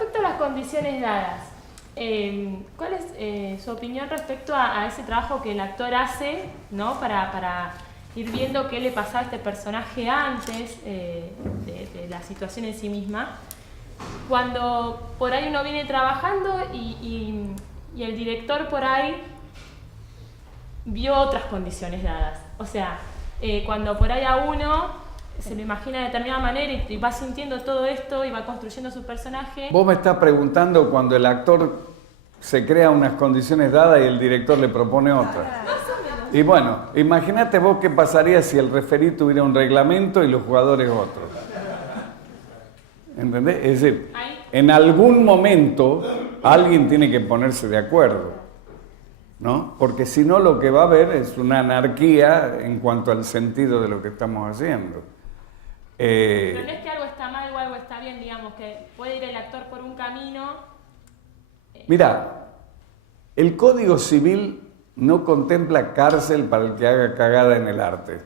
respecto a las condiciones dadas, ¿cuál es su opinión respecto a ese trabajo que el actor hace, ¿no? para ir viendo qué le pasaba a este personaje antes de la situación en sí misma? Cuando por ahí uno viene trabajando y el director por ahí vio otras condiciones dadas. O sea, cuando por ahí a uno se lo imagina de determinada manera y va sintiendo todo esto y va construyendo su personaje. Vos me estás preguntando cuando el actor se crea unas condiciones dadas y el director le propone otras. Y bueno, imagínate vos qué pasaría si el referí tuviera un reglamento y los jugadores otros. ¿Entendés? Es decir, en algún momento alguien tiene que ponerse de acuerdo, ¿no? Porque si no, lo que va a haber es una anarquía en cuanto al sentido de lo que estamos haciendo. Pero no es que algo está mal o algo está bien, digamos, que puede ir el actor por un camino. Mira, el Código Civil no contempla cárcel para el que haga cagada en el arte.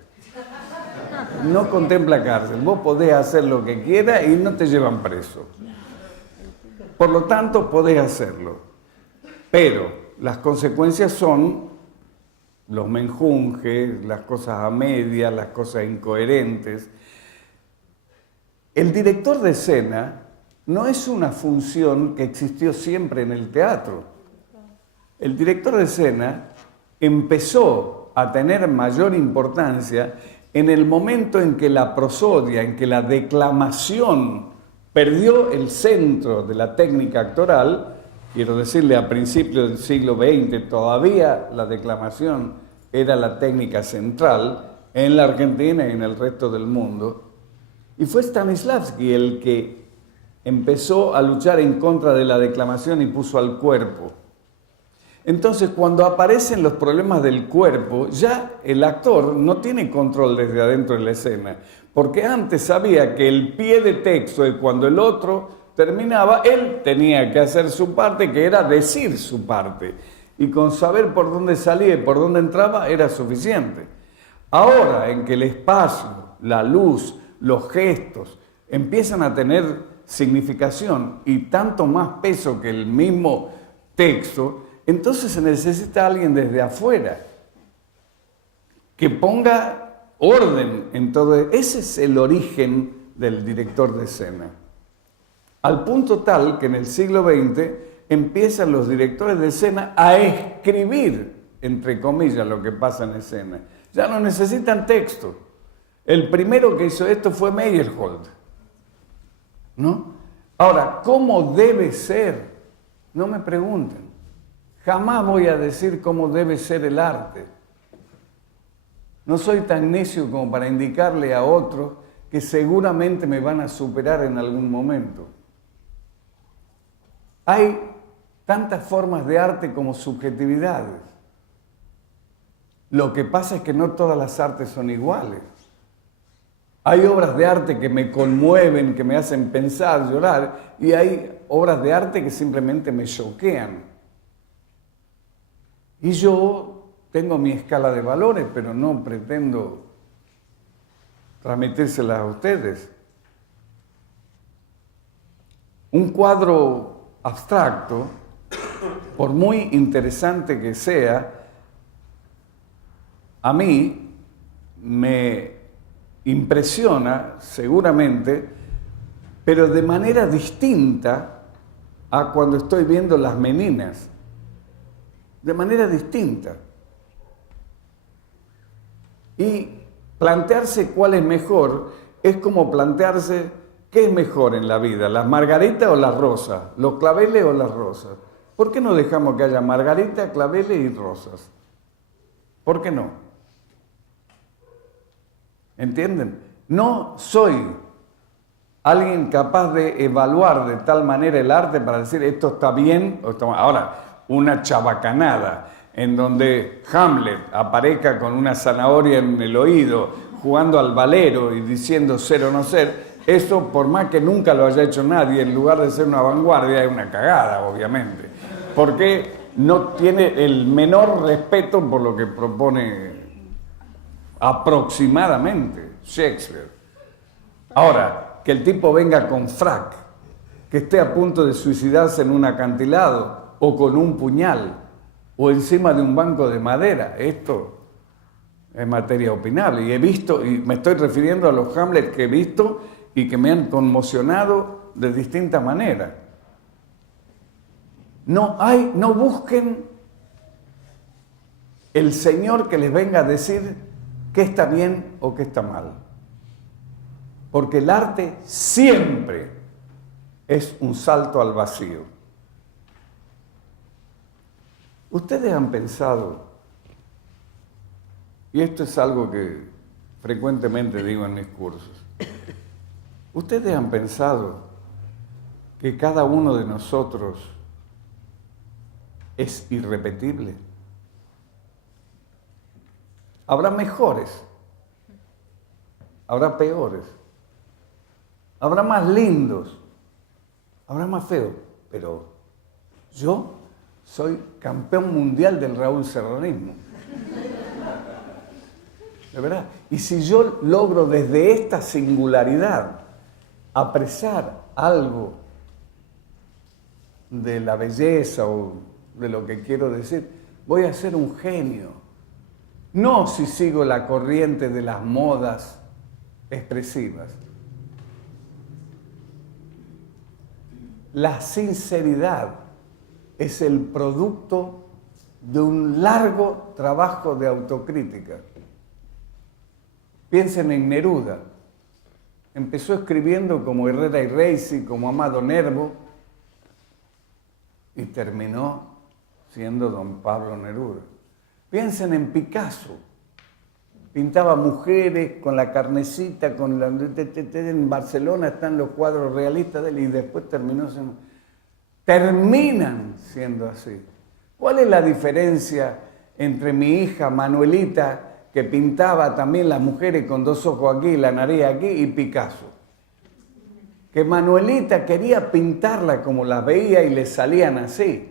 No contempla cárcel. Vos podés hacer lo que quieras y no te llevan preso. Por lo tanto, podés hacerlo. Pero las consecuencias son los menjunjes, las cosas a medias, las cosas incoherentes. El director de escena no es una función que existió siempre en el teatro. El director de escena empezó a tener mayor importancia en el momento en que la prosodia, en que la declamación perdió el centro de la técnica actoral. Quiero decirle, a principios del siglo XX todavía la declamación era la técnica central en la Argentina y en el resto del mundo. Y fue Stanislavski el que empezó a luchar en contra de la declamación y puso al cuerpo. Entonces, cuando aparecen los problemas del cuerpo, ya el actor no tiene control desde adentro de la escena, porque antes sabía que el pie de texto de cuando el otro terminaba, él tenía que hacer su parte, que era decir su parte, y con saber por dónde salía y por dónde entraba era suficiente. Ahora, en que el espacio, la luz, los gestos empiezan a tener significación y tanto más peso que el mismo texto, entonces se necesita alguien desde afuera que ponga orden en todo. Ese es el origen del director de escena. Al punto tal que en el siglo XX empiezan los directores de escena a escribir, entre comillas, lo que pasa en escena. Ya no necesitan texto. El primero que hizo esto fue Meyerhold, ¿no? Ahora, ¿cómo debe ser? No me pregunten. Jamás voy a decir cómo debe ser el arte. No soy tan necio como para indicarle a otros que seguramente me van a superar en algún momento. Hay tantas formas de arte como subjetividades. Lo que pasa es que no todas las artes son iguales. Hay obras de arte que me conmueven, que me hacen pensar, llorar, y hay obras de arte que simplemente me choquean. Y yo tengo mi escala de valores, pero no pretendo transmitírselas a ustedes. Un cuadro abstracto, por muy interesante que sea, a mí me impresiona seguramente, pero de manera distinta a cuando estoy viendo Las Meninas. De manera distinta. Y plantearse cuál es mejor es como plantearse qué es mejor en la vida, las margaritas o las rosas, los claveles o las rosas. ¿Por qué no dejamos que haya margaritas, claveles y rosas? ¿Por qué no? ¿Entienden? No soy alguien capaz de evaluar de tal manera el arte para decir esto está bien o está mal. Ahora, una chabacanada en donde Hamlet aparezca con una zanahoria en el oído, jugando al valero y diciendo ser o no ser, eso por más que nunca lo haya hecho nadie, en lugar de ser una vanguardia, es una cagada, obviamente. Porque no tiene el menor respeto por lo que propone aproximadamente Shakespeare. Ahora, que el tipo venga con frac que esté a punto de suicidarse en un acantilado o con un puñal o encima de un banco de madera. Esto es materia opinable. Y he visto, y me estoy refiriendo a los Hamlet que he visto y que me han conmocionado de distintas maneras. No busquen el Señor que les venga a decir qué está bien o qué está mal. Porque el arte siempre es un salto al vacío. Ustedes han pensado, y esto es algo que frecuentemente digo en mis cursos, ustedes han pensado que cada uno de nosotros es irrepetible. Habrá mejores, habrá peores, habrá más lindos, habrá más feos, pero yo soy campeón mundial del Raúl Serranismo. De verdad. Y si yo logro desde esta singularidad apreciar algo de la belleza o de lo que quiero decir, voy a ser un genio. No si sigo la corriente de las modas expresivas. La sinceridad es el producto de un largo trabajo de autocrítica. Piensen en Neruda. Empezó escribiendo como Herrera y Reisi, como Amado Nervo, y terminó siendo don Pablo Neruda. Piensen en Picasso. Pintaba mujeres con la carnecita, en Barcelona están los cuadros realistas de él y después terminan siendo así. ¿Cuál es la diferencia entre mi hija Manuelita, que pintaba también las mujeres con dos ojos aquí, la nariz aquí, y Picasso? Que Manuelita quería pintarla como las veía y le salían así.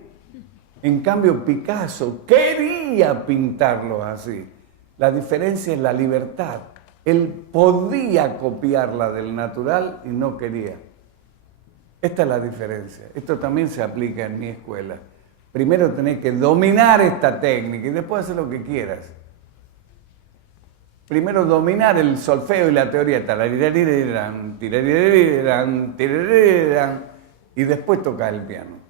En cambio, Picasso quería pintarlos así. La diferencia es la libertad. Él podía copiarla del natural y no quería. Esta es la diferencia. Esto también se aplica en mi escuela. Primero tenés que dominar esta técnica y después hacer lo que quieras. Primero dominar el solfeo y la teoría. Y después tocar el piano.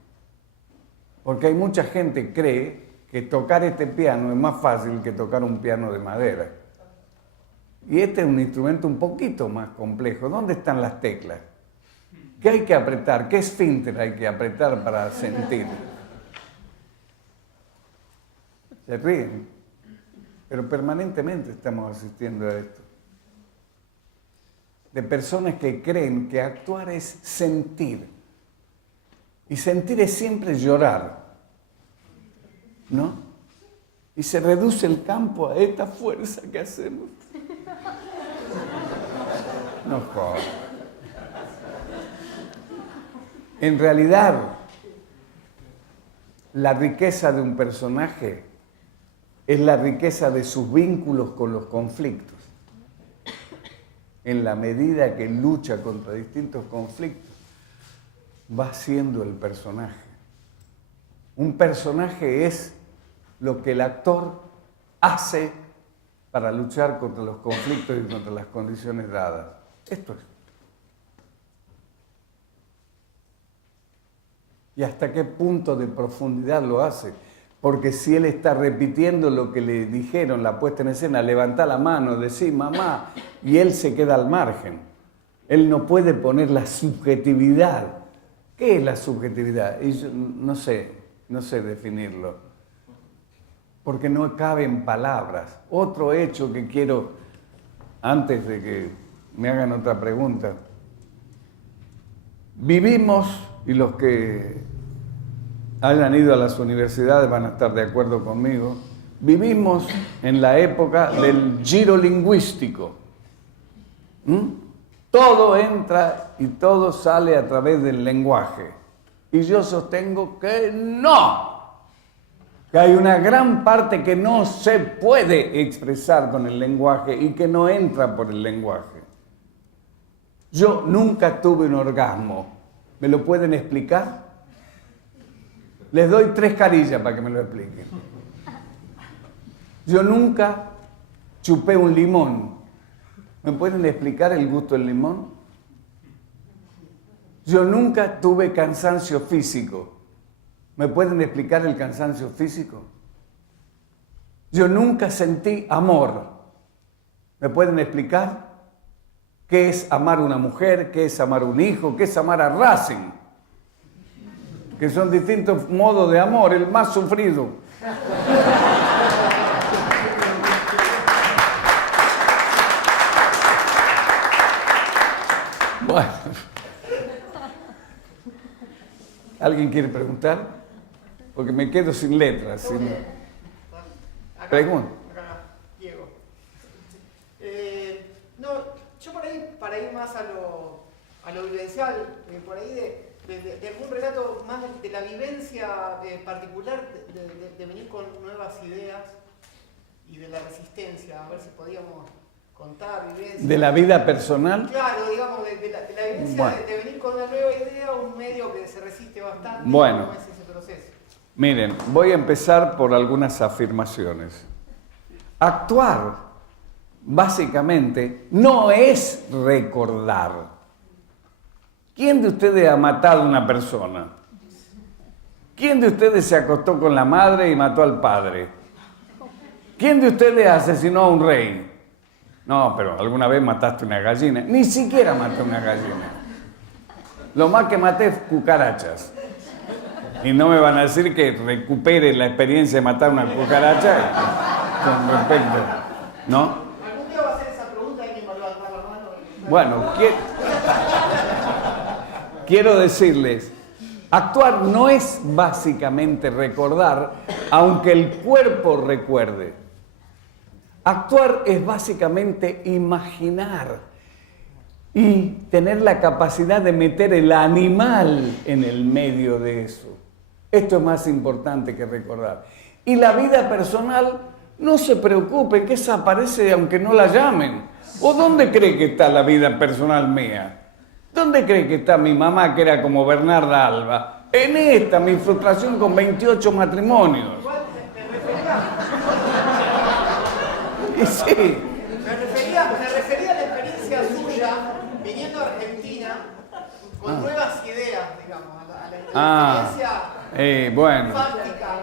Porque hay mucha gente que cree que tocar este piano es más fácil que tocar un piano de madera. Y este es un instrumento un poquito más complejo. ¿Dónde están las teclas? ¿Qué hay que apretar? ¿Qué esfínter hay que apretar para sentir? Se ríen. Pero permanentemente estamos asistiendo a esto. De personas que creen que actuar es sentir. Y sentir es siempre llorar, ¿no? Y se reduce el campo a esta fuerza que hacemos. No jodas. En realidad, la riqueza de un personaje es la riqueza de sus vínculos con los conflictos. En la medida que lucha contra distintos conflictos, va siendo el personaje. Un personaje es lo que el actor hace para luchar contra los conflictos y contra las condiciones dadas. Esto es. ¿Y hasta qué punto de profundidad lo hace? Porque si él está repitiendo lo que le dijeron, la puesta en escena, levanta la mano, decir mamá, y él se queda al margen. Él no puede poner la subjetividad. ¿Qué es la subjetividad? Y yo no sé definirlo, porque no cabe en palabras. Otro hecho que quiero, antes de que me hagan otra pregunta. Vivimos, y los que hayan ido a las universidades van a estar de acuerdo conmigo, vivimos en la época del giro lingüístico. Todo entra y todo sale a través del lenguaje. Y yo sostengo que no. Que hay una gran parte que no se puede expresar con el lenguaje y que no entra por el lenguaje. Yo nunca tuve un orgasmo. ¿Me lo pueden explicar? Les doy 3 carillas para que me lo expliquen. Yo nunca chupé un limón. ¿Me pueden explicar el gusto del limón? Yo nunca tuve cansancio físico. ¿Me pueden explicar el cansancio físico? Yo nunca sentí amor. ¿Me pueden explicar qué es amar a una mujer, qué es amar a un hijo, qué es amar a Racing? Que son distintos modos de amor, el más sufrido. Bueno. ¿Alguien quiere preguntar? Porque me quedo sin letras. Sin... Pregunta. Diego. No, yo por ahí, para ir más a lo vivencial, por ahí de algún relato más de la vivencia particular, de venir con nuevas ideas y de la resistencia, a ver si podíamos contar vivencias. ¿De la vida personal? Claro, digamos, de la vivencia, bueno. de venir con una nueva idea, un medio que se resiste bastante. Bueno. ¿Cómo es ese proceso? Miren, voy a empezar por algunas afirmaciones. Actuar, básicamente, no es recordar. ¿Quién de ustedes ha matado a una persona? ¿Quién de ustedes se acostó con la madre y mató al padre? ¿Quién de ustedes asesinó a un rey? No, pero alguna vez mataste una gallina. Ni siquiera maté una gallina. Lo más que maté es cucarachas. Y no me van a decir que recupere la experiencia de matar una cucaracha con respecto, ¿no? ¿Algún día va a hacer esa pregunta? ¿Alguien va a levantar la mano? Bueno, quiero decirles, actuar no es básicamente recordar, aunque el cuerpo recuerde. Actuar es básicamente imaginar y tener la capacidad de meter el animal en el medio de eso. Esto es más importante que recordar. Y la vida personal, no se preocupen, que esa aparece aunque no la llamen. ¿O dónde cree que está la vida personal mía? ¿Dónde cree que está mi mamá, que era como Bernarda Alba? En esta, mi frustración con 28 matrimonios. Y sí. Me refería a la experiencia suya viniendo a Argentina con nuevas ideas, digamos, a la experiencia bueno. fáctica.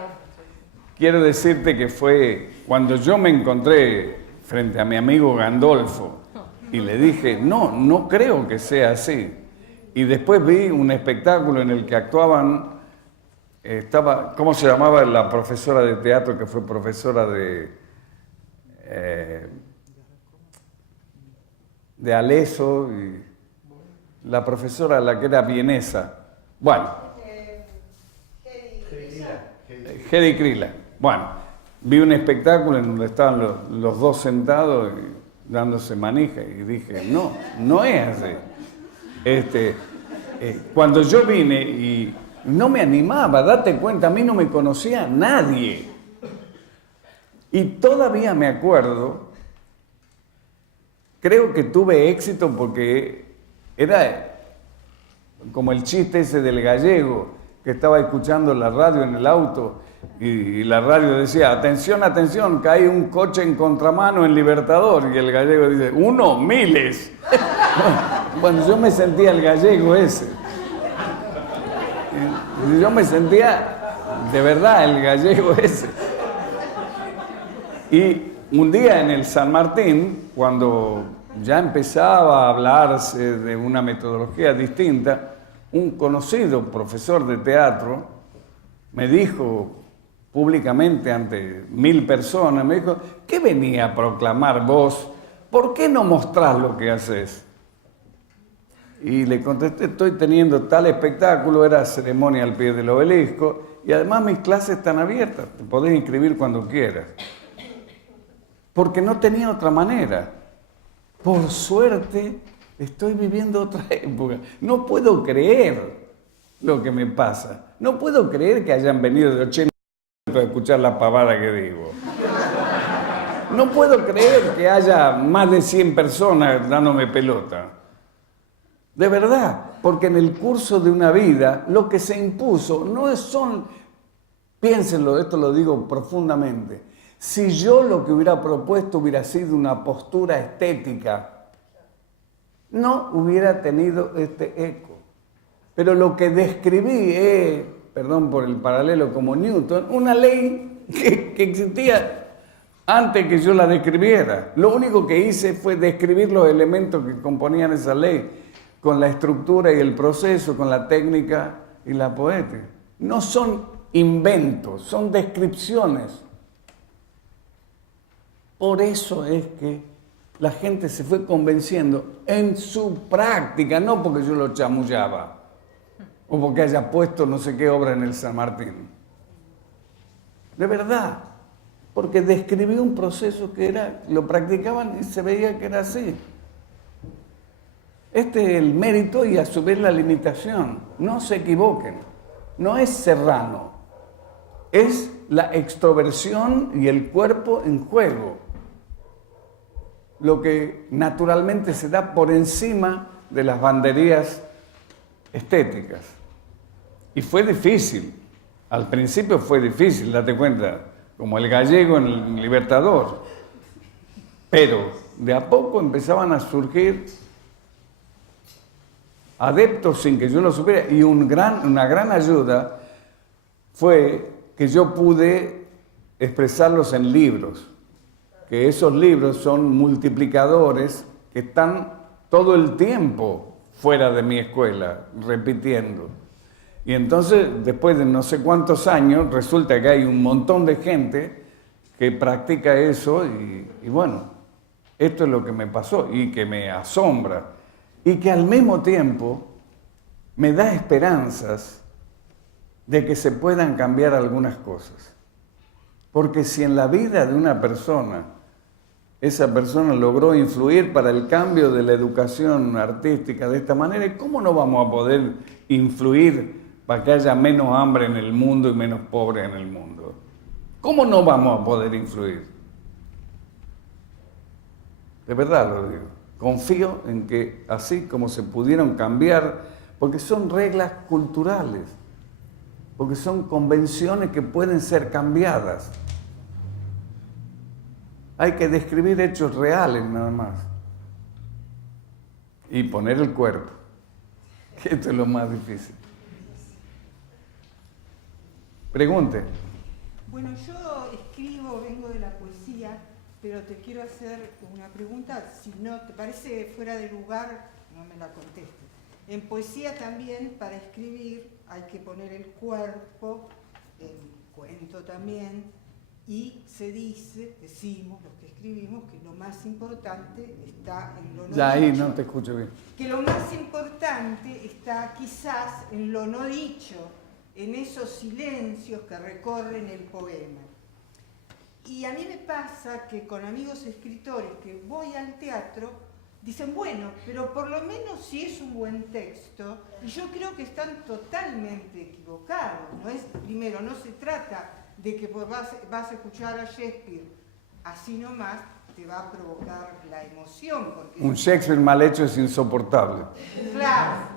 Quiero decirte que fue cuando yo me encontré frente a mi amigo Gandolfo y le dije, no creo que sea así. Y después vi un espectáculo en el que actuaban, ¿cómo se llamaba la profesora de teatro que fue profesora de Aleso? Y la profesora, la que era vienesa. Bueno. Hedy Krila. Bueno, vi un espectáculo en donde estaban los dos sentados y dándose manija y dije, no es así. Cuando yo vine y no me animaba, date cuenta, a mí no me conocía nadie. Y todavía me acuerdo, creo que tuve éxito porque era como el chiste ese del gallego, que estaba escuchando la radio en el auto y la radio decía, atención, atención, que hay un coche en contramano en Libertador, y el gallego dice, uno, miles. Bueno, yo me sentía el gallego ese. Yo me sentía de verdad el gallego ese. Y un día en el San Martín, cuando ya empezaba a hablarse de una metodología distinta, un conocido profesor de teatro me dijo públicamente ante 1000 personas, me dijo, ¿qué venía a proclamar vos? ¿Por qué no mostrás lo que haces? Y le contesté, estoy teniendo tal espectáculo, era ceremonia al pie del obelisco, y además mis clases están abiertas, te podés inscribir cuando quieras. Porque no tenía otra manera. Por suerte, estoy viviendo otra época. No puedo creer lo que me pasa. No puedo creer que hayan venido de 80 a escuchar la pavada que digo. No puedo creer que haya más de 100 personas dándome pelota. De verdad, porque en el curso de una vida lo que se impuso no son, piénsenlo, esto lo digo profundamente, si yo lo que hubiera propuesto hubiera sido una postura estética, no hubiera tenido este eco. Pero lo que describí es, perdón por el paralelo como Newton, una ley que existía antes que yo la describiera. Lo único que hice fue describir los elementos que componían esa ley, con la estructura y el proceso, con la técnica y la poética. No son inventos, son descripciones. Por eso es que la gente se fue convenciendo en su práctica, no porque yo lo chamullaba o porque haya puesto no sé qué obra en el San Martín. De verdad, porque describí un proceso que era, lo practicaban y se veía que era así. Este es el mérito y a su vez la limitación. No se equivoquen. No es Serrano. Es la extroversión y el cuerpo en juego. Lo que naturalmente se da por encima de las banderías estéticas. Y fue difícil. Al principio fue difícil, date cuenta, como el gallego en el Libertador. Pero de a poco empezaban a surgir adeptos sin que yo lo supiera. Y una gran ayuda fue que yo pude expresarlos en libros. Que esos libros son multiplicadores que están todo el tiempo fuera de mi escuela, repitiendo. Y entonces, después de no sé cuántos años, resulta que hay un montón de gente que practica eso y bueno, esto es lo que me pasó y que me asombra y que al mismo tiempo me da esperanzas de que se puedan cambiar algunas cosas. Porque si en la vida de una persona, esa persona logró influir para el cambio de la educación artística de esta manera, ¿cómo no vamos a poder influir para que haya menos hambre en el mundo y menos pobres en el mundo? ¿Cómo no vamos a poder influir? De verdad lo digo. Confío en que así como se pudieron cambiar, porque son reglas culturales, porque son convenciones que pueden ser cambiadas. Hay que describir hechos reales nada más. Y poner el cuerpo, que esto es lo más difícil. Pregunte. Bueno, yo escribo, vengo de la poesía, pero te quiero hacer una pregunta. Si no te parece fuera de lugar, no me la contestes. En poesía también, para escribir, hay que poner el cuerpo, el cuento también, y se dice, decimos los que escribimos, que lo más importante está en lo no Ya ahí dicho. no te escucho bien. Que lo más importante está quizás en lo no dicho, en esos silencios que recorren el poema. Y a mí me pasa que con amigos escritores que voy al teatro, dicen, bueno, pero por lo menos si es un buen texto, y yo creo que están totalmente equivocados. No es, primero, no se trata de que vas a escuchar a Shakespeare así nomás, te va a provocar la emoción. Porque Un Shakespeare mal hecho es insoportable. Claro.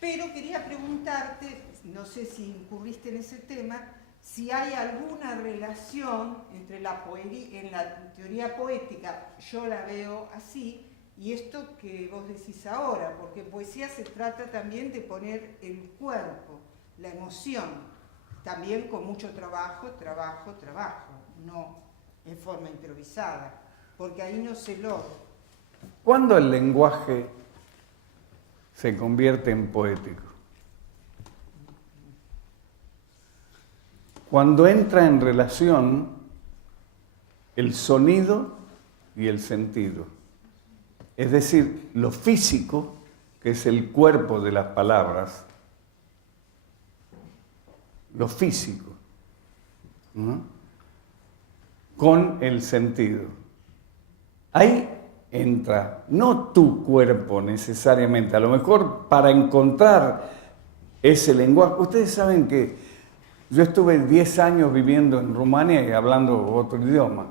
Pero quería preguntarte, no sé si incurriste en ese tema, si hay alguna relación entre en la teoría poética, yo la veo así, y esto que vos decís ahora, porque en poesía se trata también de poner el cuerpo, la emoción, también con mucho trabajo, no en forma improvisada, porque ahí no se logra. ¿Cuándo el lenguaje se convierte en poético? Cuando entra en relación el sonido y el sentido. Es decir, lo físico, que es el cuerpo de las palabras, lo físico, ¿no? Con el sentido. Ahí entra, no tu cuerpo necesariamente, a lo mejor para encontrar ese lenguaje. Ustedes saben que yo estuve 10 años viviendo en Rumania y hablando otro idioma.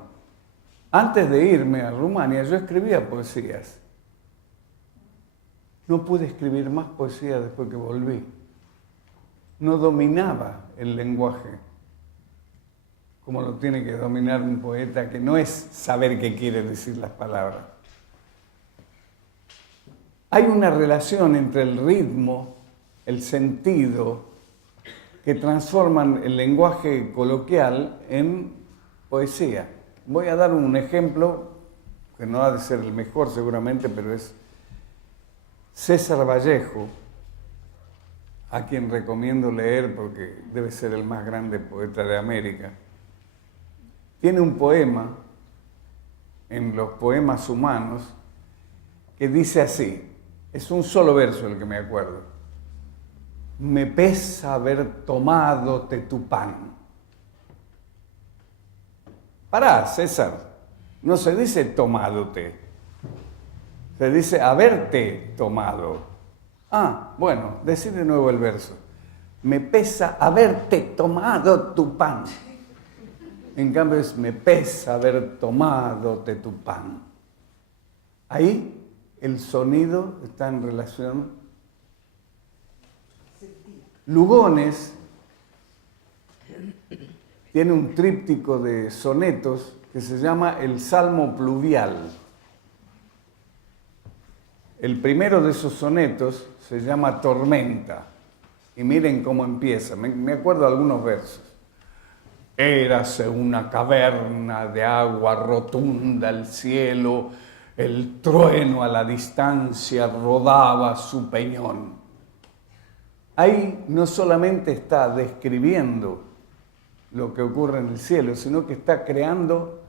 Antes de irme a Rumania yo escribía poesías. No pude escribir más poesía después que volví. No dominaba el lenguaje como lo tiene que dominar un poeta, que no es saber qué quiere decir las palabras. Hay una relación entre el ritmo, el sentido, que transforman el lenguaje coloquial en poesía. Voy a dar un ejemplo, que no ha de ser el mejor seguramente, pero es César Vallejo, a quien recomiendo leer porque debe ser el más grande poeta de América. Tiene un poema, en los poemas humanos, que dice así, es un solo verso el que me acuerdo. Me pesa haber tomadote tu pan. Pará, César, no se dice tomadote, se dice haberte tomado. Ah, bueno, decí de nuevo el verso. Me pesa haberte tomado tu pan. En cambio es, me pesa haber tomado de tu pan. Ahí el sonido está en relación. Lugones tiene un tríptico de sonetos que se llama el Salmo Pluvial. El primero de esos sonetos se llama Tormenta. Y miren cómo empieza. Me acuerdo de algunos versos. Érase una caverna de agua rotunda el cielo, el trueno a la distancia rodaba su peñón. Ahí no solamente está describiendo lo que ocurre en el cielo, sino que está creando,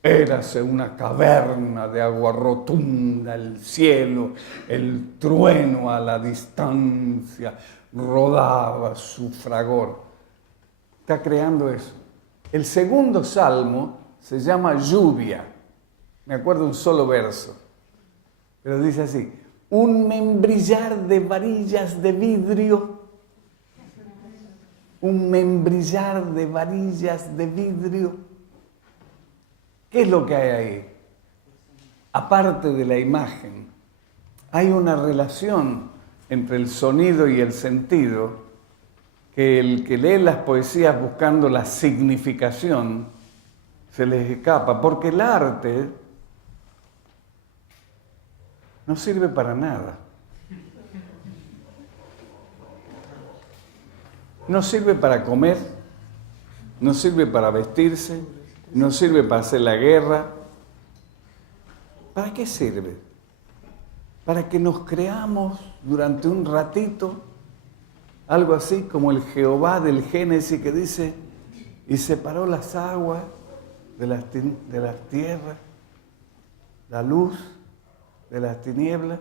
érase una caverna de agua rotunda el cielo, el trueno a la distancia rodaba su fragor. Está creando eso. El segundo salmo se llama Lluvia. Me acuerdo un solo verso. Pero dice así, un membrillar de varillas de vidrio. Un membrillar de varillas de vidrio. ¿Qué es lo que hay ahí? Aparte de la imagen, hay una relación entre el sonido y el sentido que el que lee las poesías buscando la significación se les escapa, porque el arte no sirve para nada. No sirve para comer, no sirve para vestirse, no sirve para hacer la guerra. ¿Para qué sirve? Para que nos creamos durante un ratito algo así como el Jehová del Génesis que dice, y separó las aguas de las tierras, la luz de las tinieblas,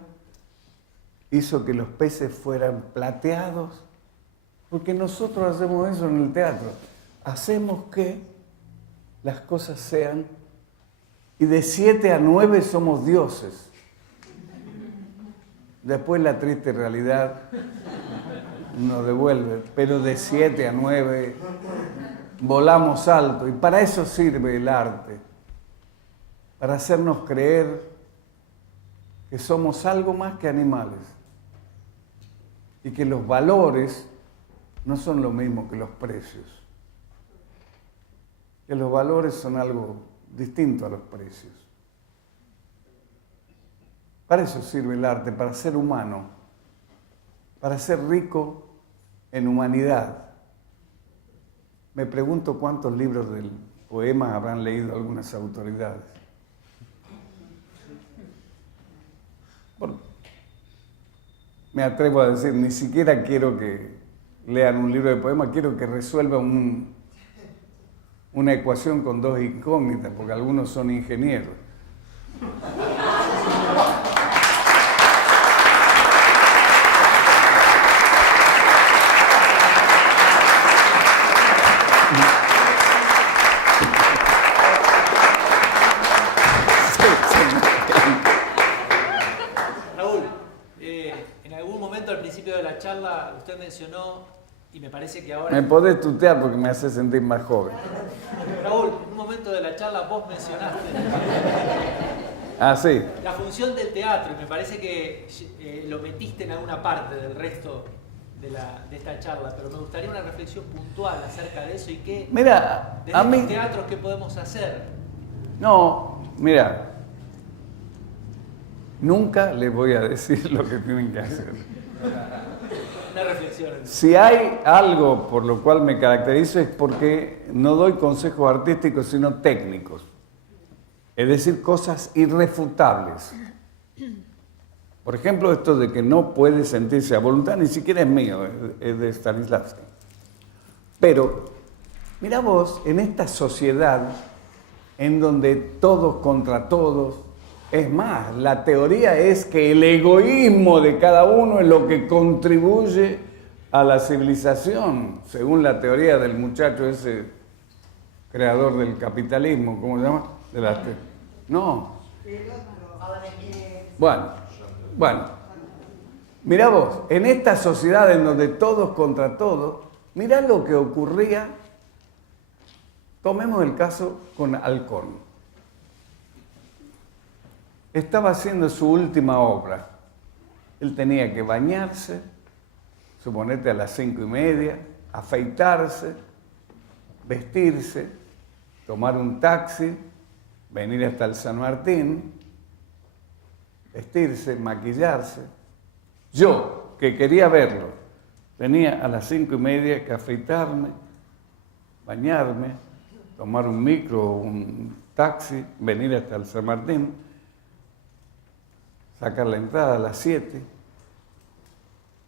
hizo que los peces fueran plateados, porque nosotros hacemos eso en el teatro, hacemos que las cosas sean, y de 7 a 9 somos dioses. Después la triste realidad nos devuelve, pero de 7 a 9 volamos alto, y para eso sirve el arte, para hacernos creer que somos algo más que animales y que los valores no son lo mismo que los precios, que los valores son algo distinto a los precios. Para eso sirve el arte, para ser humano, para ser rico en humanidad. Me pregunto cuántos libros del poema habrán leído algunas autoridades. Bueno, me atrevo a decir, ni siquiera quiero que lean un libro de poema, quiero que resuelvan una ecuación con 2 incógnitas, porque algunos son ingenieros. De la charla usted mencionó, y me parece que ahora... Me podés tutear porque me hace sentir más joven. Raúl, en un momento de la charla vos mencionaste Ah, sí. la función del teatro, y me parece que lo metiste en alguna parte del resto de esta charla, pero me gustaría una reflexión puntual acerca de eso y qué, Mira, desde a mí... estos teatros, ¿qué podemos hacer? No, mira, nunca les voy a decir lo que tienen que hacer. Una reflexión. Si hay algo por lo cual me caracterizo es porque no doy consejos artísticos, sino técnicos. Es decir, cosas irrefutables. Por ejemplo, esto de que no puede sentirse a voluntad, ni siquiera es mío, es de Stanislavski. Pero, mira vos, en esta sociedad en donde todos contra todos, es más, la teoría es que el egoísmo de cada uno es lo que contribuye a la civilización, según la teoría del muchacho ese creador del capitalismo, ¿cómo se llama? No. Bueno. Mirá vos, en esta sociedad en donde todos contra todos, mirá lo que ocurría. Tomemos el caso con Halcón. Estaba haciendo su última obra. Él tenía que bañarse, suponete a las 5:30, afeitarse, vestirse, tomar un taxi, venir hasta el San Martín, vestirse, maquillarse. Yo, que quería verlo, tenía a las 5:30 que afeitarme, bañarme, tomar un micro, un taxi, venir hasta el San Martín, sacar la entrada a las 7.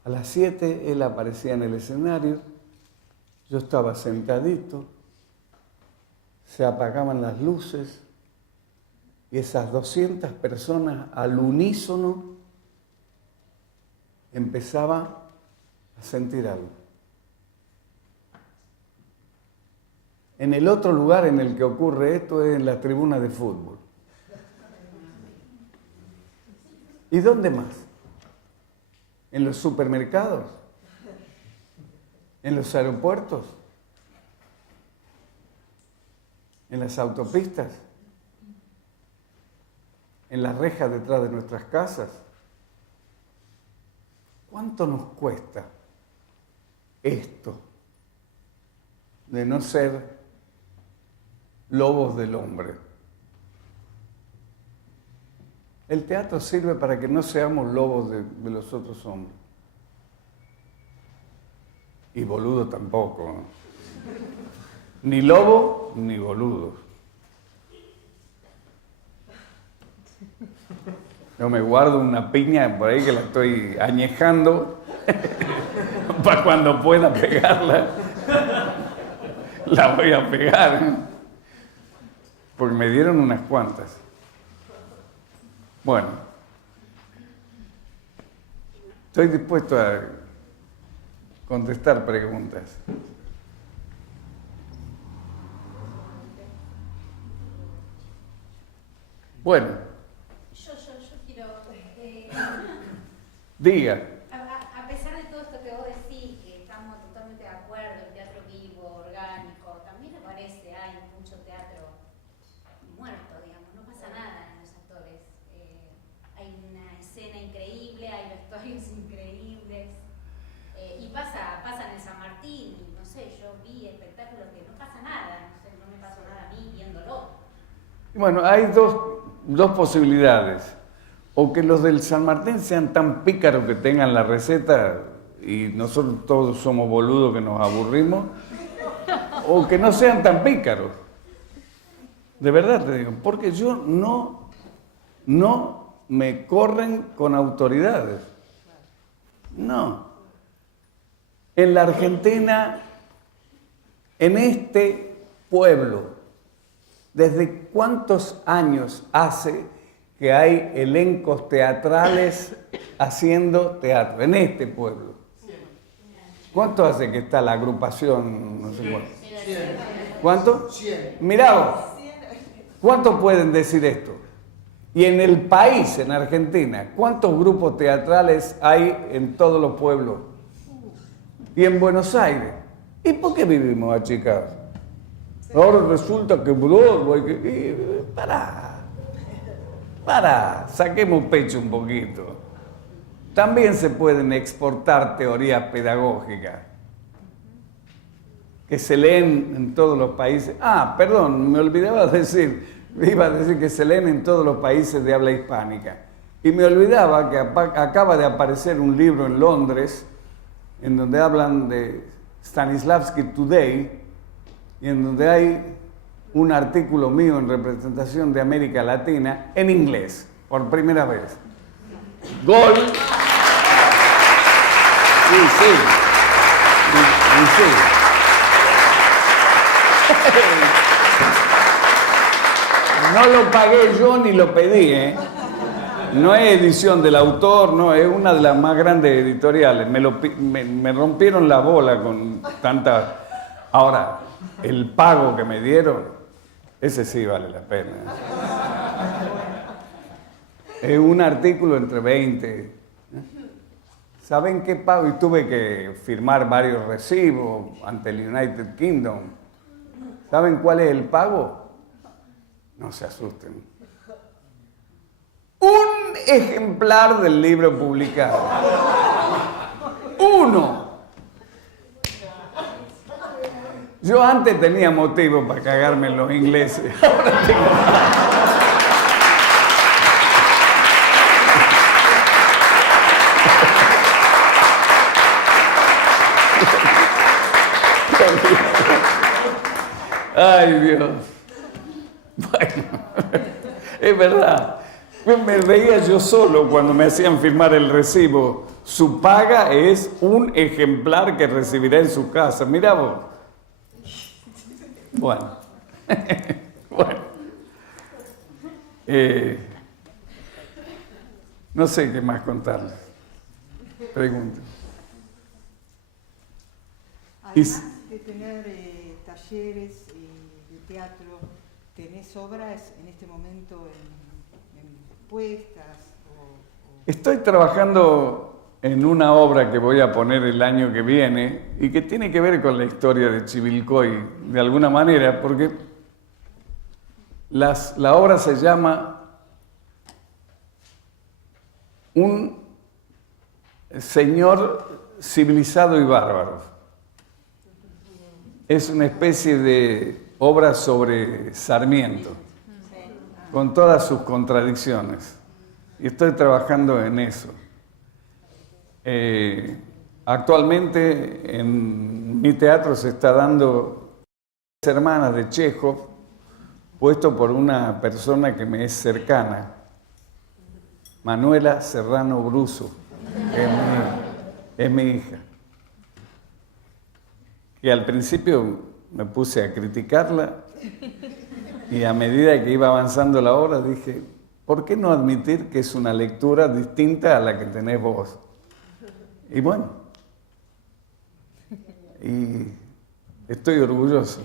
A las 7 él aparecía en el escenario, yo estaba sentadito, se apagaban las luces y esas 200 personas al unísono empezaban a sentir algo. En el otro lugar en el que ocurre esto es en la tribuna de fútbol. ¿Y dónde más? ¿En los supermercados? ¿En los aeropuertos? ¿En las autopistas? ¿En las rejas detrás de nuestras casas? ¿Cuánto nos cuesta esto de no ser lobos del hombre? El teatro sirve para que no seamos lobos de los otros hombres. Y boludo tampoco, ¿no? Ni lobo ni boludo. Yo me guardo una piña por ahí que la estoy añejando para cuando pueda pegarla. La voy a pegar, ¿eh? Porque me dieron unas cuantas. Bueno, estoy dispuesto a contestar preguntas. Bueno. Yo quiero... Diga. A pesar de todo esto que vos decís, que estamos totalmente de acuerdo, el teatro vivo, orgánico, también me parece, hay mucho teatro muerto, digamos, no pasa nada en los actores. Hay una escena increíble, hay vestuarios increíbles, y pasa en el San Martín, y no sé, yo vi espectáculos que no pasa nada, no sé, no me pasó nada a mí viéndolo. Bueno, hay dos posibilidades. O que los del San Martín sean tan pícaros que tengan la receta y nosotros todos somos boludos que nos aburrimos, o que no sean tan pícaros. De verdad te digo, porque yo no me corren con autoridades. No. En la Argentina, en este pueblo, ¿desde cuántos años hace que hay elencos teatrales haciendo teatro en este pueblo? ¿Cuánto hace que está la agrupación? No sé cuánto. ¿Cuánto? 100. Mirá vos, ¿cuánto pueden decir esto? Y en el país, en Argentina, ¿cuántos grupos teatrales hay en todos los pueblos? Y en Buenos Aires. ¿Y por qué vivimos achicados? Ahora resulta que Broadway, pará. saquemos pecho un poquito. También se pueden exportar teorías pedagógicas que se leen en todos los países. Perdón, me olvidaba decir, iba a decir que se leen en todos los países de habla hispánica. Y me olvidaba que acaba de aparecer un libro en Londres en donde hablan de Stanislavski Today y en donde hay un artículo mío en representación de América Latina en inglés, por primera vez. Gol. Sí. No lo pagué yo ni lo pedí, ¿eh? No es edición del autor, no, es una de las más grandes editoriales. Me rompieron la bola con tanta... Ahora, el pago que me dieron, ese sí vale la pena. Es un artículo entre 20. ¿Saben qué pago? Y tuve que firmar varios recibos ante el United Kingdom. ¿Saben cuál es el pago? No se asusten. Un ejemplar del libro publicado. Uno. Yo antes tenía motivo para cagarme en los ingleses. Ahora tengo... Ay, Dios. Bueno, es verdad. Me reía yo solo cuando me hacían firmar el recibo. Su paga es un ejemplar que recibirá en su casa. Mira vos. Bueno. Bueno. No sé qué más contarles. Pregunten. Además de tener talleres de teatro, ¿tenés obras en este momento en puestas? Estoy trabajando en una obra que voy a poner el año que viene y que tiene que ver con la historia de Chivilcoy, de alguna manera, porque la obra se llama Un señor civilizado y bárbaro. Es una especie de obra sobre Sarmiento, con todas sus contradicciones. Y estoy trabajando en eso. Actualmente en mi teatro se está dando Tres hermanas de Chekhov, puesto por una persona que me es cercana, Manuela Serrano Bruso, que es mi hija. Y al principio me puse a criticarla y a medida que iba avanzando la obra dije, ¿por qué no admitir que es una lectura distinta a la que tenés vos? Y bueno, y estoy orgulloso.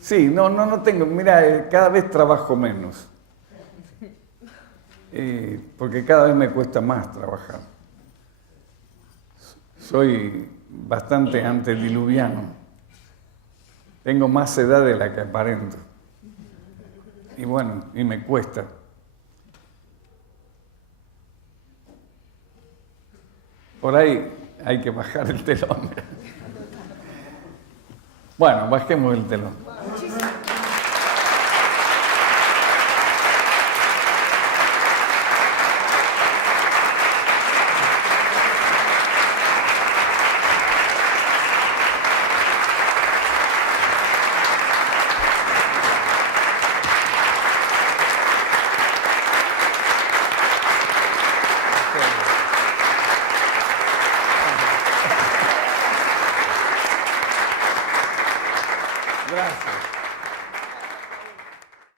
Sí, no tengo, mira, cada vez trabajo menos, porque cada vez me cuesta más trabajar. Soy bastante antediluviano, tengo más edad de la que aparento, y bueno, y me cuesta. Por ahí hay que bajar el telón. Bueno, bajemos el telón. Gracias.